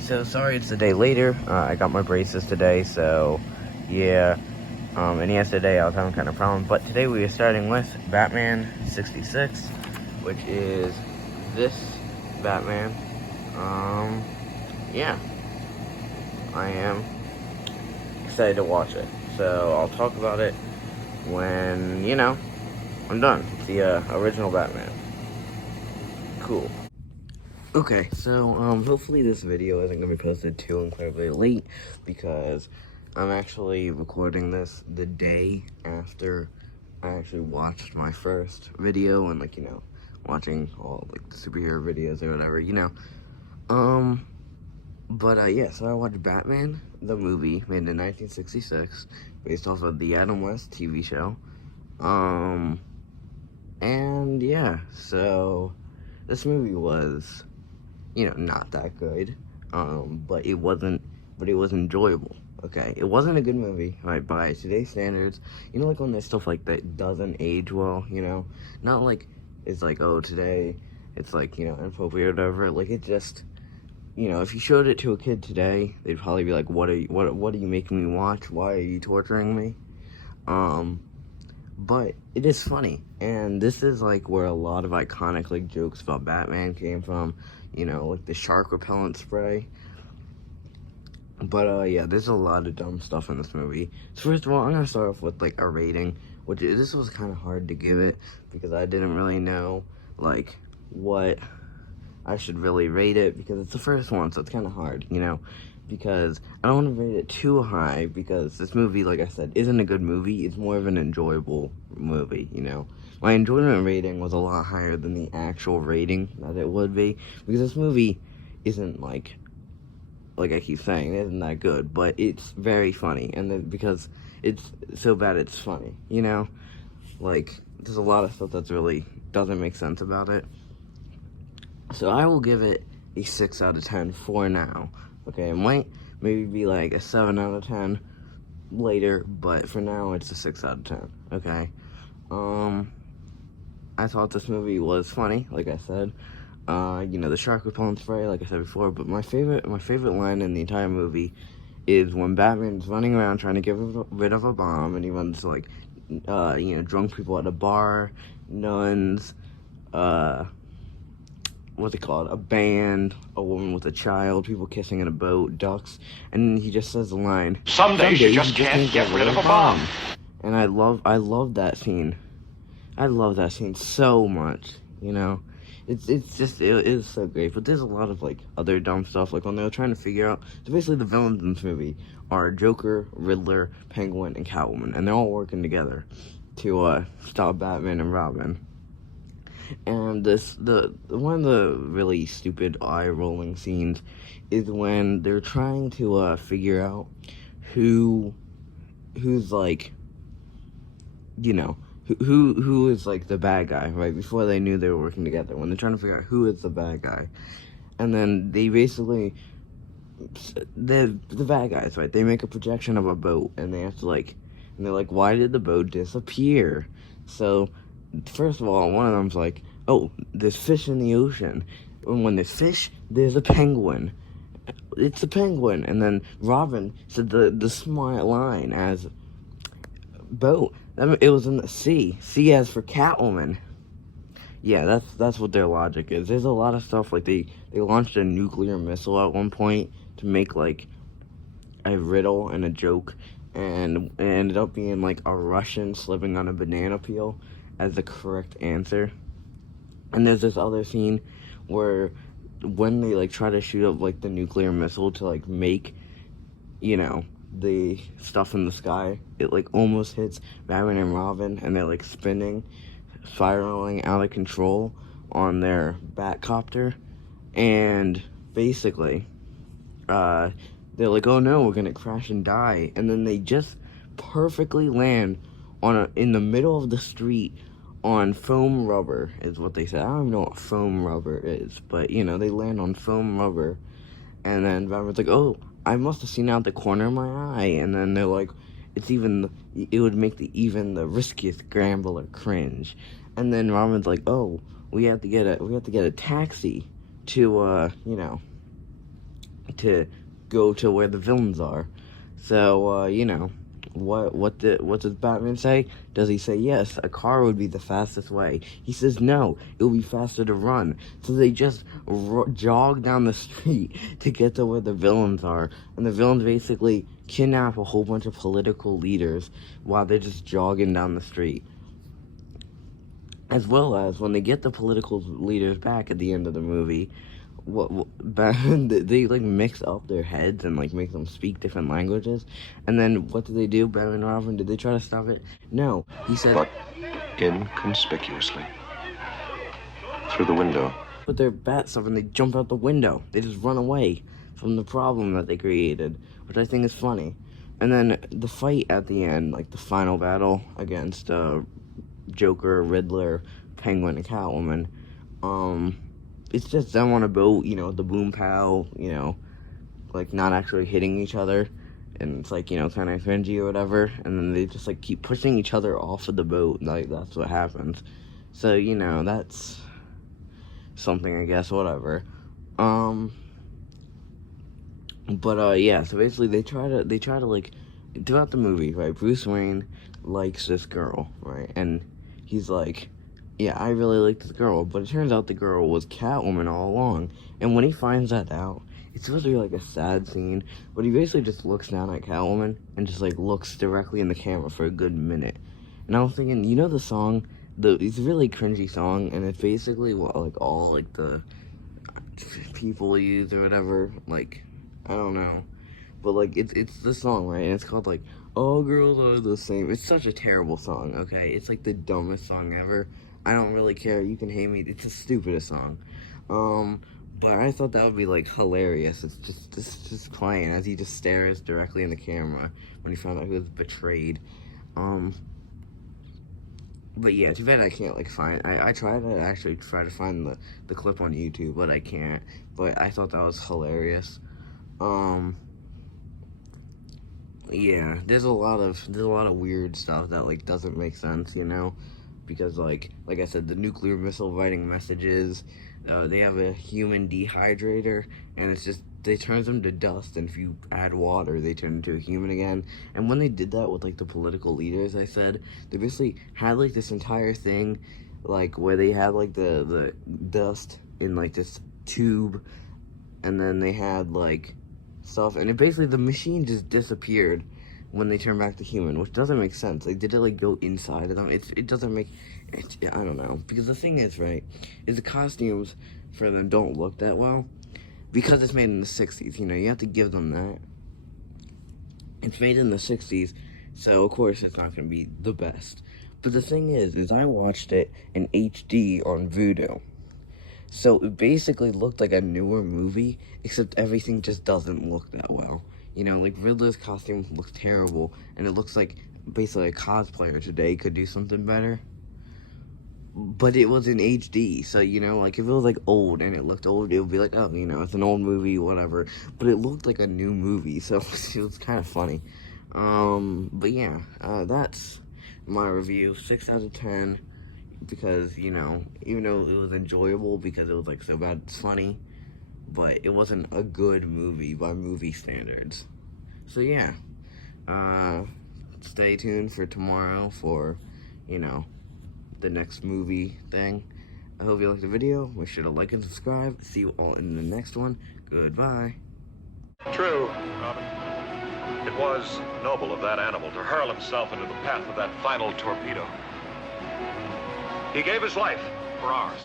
So sorry it's a day later. I got my braces today, so yeah. And yesterday I was having kind of problem, but today we are starting with Batman 66, which is this Batman. Yeah, I am excited to watch it. So I'll talk about it when, I'm done. It's the original Batman. Cool. Okay, so hopefully this video isn't going to be posted too incredibly late, because I'm actually recording this the day after I actually watched my first video and, watching all, the superhero videos or whatever, yeah, so I watched Batman, the movie, made in 1966, based off of the Adam West TV show, and yeah, so this movie was not that good, but it was enjoyable, okay? It wasn't a good movie, right, by today's standards, when there's stuff like that doesn't age well, not like, it's like, oh, today, it's like, inappropriate or whatever, like, it just, if you showed it to a kid today, they'd probably be like, what are you making me watch? Why are you torturing me? But it is funny, and this is like where a lot of iconic jokes about Batman came from, like the shark repellent spray. But yeah, there's a lot of dumb stuff in this movie. So first of all, I'm gonna start off with a rating, which this was kind of hard to give it because I didn't really know what I should really rate it, because it's the first one, so it's kind of hard, because I don't want to rate it too high, because this movie, like I said, isn't a good movie. It's more of an enjoyable movie, My enjoyment rating was a lot higher than the actual rating that it would be, because this movie isn't, like I keep saying, it isn't that good, but it's very funny, and then because it's so bad it's funny, There's a lot of stuff that's really doesn't make sense about it. So I will give it a 6 out of 10 for now. Okay, it might maybe be like a 7 out of 10 later, but for now it's a 6 out of 10. Okay. I thought this movie was funny, like I said. The shark repellent spray, like I said before, but my favorite line in the entire movie is when Batman's running around trying to get rid of a bomb, and he runs drunk people at a bar, nuns, what's it called? A band, a woman with a child, people kissing in a boat, ducks, and he just says the line, Some days you just can't get rid of a bomb. And I love that scene. I love that scene so much, It is so great, but there's a lot of, other dumb stuff, when they were trying to figure out, so basically the villains in this movie are Joker, Riddler, Penguin, and Catwoman, and they're all working together to, stop Batman and Robin. And one of the really stupid eye-rolling scenes is when they're trying to figure out who's who is the bad guy, right? Before they knew they were working together, when they're trying to figure out who is the bad guy, and then they basically the bad guys, right? They make a projection of a boat, and they have to and they're like, why did the boat disappear? So first of all, one of them's like, oh, there's fish in the ocean. And when there's fish, there's a penguin. It's a penguin. And then Robin said the smart line as boat. It was in the sea. Sea as for Catwoman. Yeah, that's what their logic is. There's a lot of stuff, they launched a nuclear missile at one point to make, a riddle and a joke. And it ended up being, a Russian slipping on a banana peel as the correct answer. And there's this other scene where when they try to shoot up the nuclear missile to make the stuff in the sky, it almost hits Batman and Robin, and they're spinning, spiraling out of control on their Batcopter, and basically they're like, oh no, we're gonna crash and die, and then they just perfectly land in the middle of the street on foam rubber, is what they said. I don't even know what foam rubber is, but they land on foam rubber, and then Batman's like, oh, I must have seen out the corner of my eye, and then they're like, it would make even the riskiest gambler cringe, and then Robin's like, oh, we have to get a taxi to to go to where the villains are. So, what does Batman say? Does he say, yes, a car would be the fastest way? He says, no, it would be faster to run. So they just jog down the street to get to where the villains are. And the villains basically kidnap a whole bunch of political leaders while they're just jogging down the street. As well as, when they get the political leaders back at the end of the movie, they like mix up their heads and like make them speak different languages, and then what do? Batman and Robin, did they try to stop it? No, he said, But inconspicuously. Through the window. put their bats up and they jump out the window. They just run away from the problem that they created, which I think is funny. And then the fight at the end, like the final battle against Joker, Riddler, Penguin, and Catwoman, it's just them on a boat, the boom pow, like not actually hitting each other, and it's like, kind of cringy or whatever, and then they just like keep pushing each other off of the boat, like that's what happens. So, that's something, I guess, whatever. Yeah, so basically they try to like, throughout the movie, right, Bruce Wayne likes this girl, right, and he's like, yeah, I really like this girl, but it turns out the girl was Catwoman all along. And when he finds that out, it's supposed to be like a sad scene, but he basically just looks down at Catwoman and just like looks directly in the camera for a good minute. And I was thinking, the song, it's a really cringy song, and it's basically what like all like the people use or whatever, like, I don't know. But like it's the song, right? And it's called like All Girls Are the Same. It's such a terrible song, okay? It's like the dumbest song ever. I don't really care. You can hate me. It's the stupidest song. But I thought that would be like hilarious. It's just playing as he just stares directly in the camera when he found out he was betrayed. But yeah, too bad I can't like find. I tried to actually try to find the clip on YouTube, but I can't. But I thought that was hilarious. Yeah, there's a lot of weird stuff that like doesn't make sense, because like I said, the nuclear missile writing messages, they have a human dehydrator, and it's just, they turn them to dust, and if you add water, they turn into a human again. And when they did that with like the political leaders, I said, they basically had like this entire thing, like where they had like the dust in like this tube, and then they had like stuff, and it basically, the machine just disappeared when they turn back to human, which doesn't make sense. Like, did it like go inside of them? It doesn't make, I don't know, because the thing is, right, is the costumes for them don't look that well, because it's made in the 60s, you have to give them that. It's made in the 60s, so of course it's not going to be the best. But the thing is I watched it in HD on Vudu. So it basically looked like a newer movie, except everything just doesn't look that well. Like Riddler's costume looks terrible, and it looks like basically a cosplayer today could do something better. But it was in HD, so, like if it was like old and it looked old, it would be like, oh, it's an old movie, whatever. But it looked like a new movie, so it was kind of funny. But yeah, that's my review, 6 out of 10. Because, even though it was enjoyable because it was like so bad it's funny, but it wasn't a good movie by movie standards. So yeah, stay tuned for tomorrow for, the next movie thing. I hope you liked the video. Make sure to like and subscribe. See you all in the next one. Goodbye. True, Robin. It was noble of that animal to hurl himself into the path of that final torpedo. He gave his life for ours.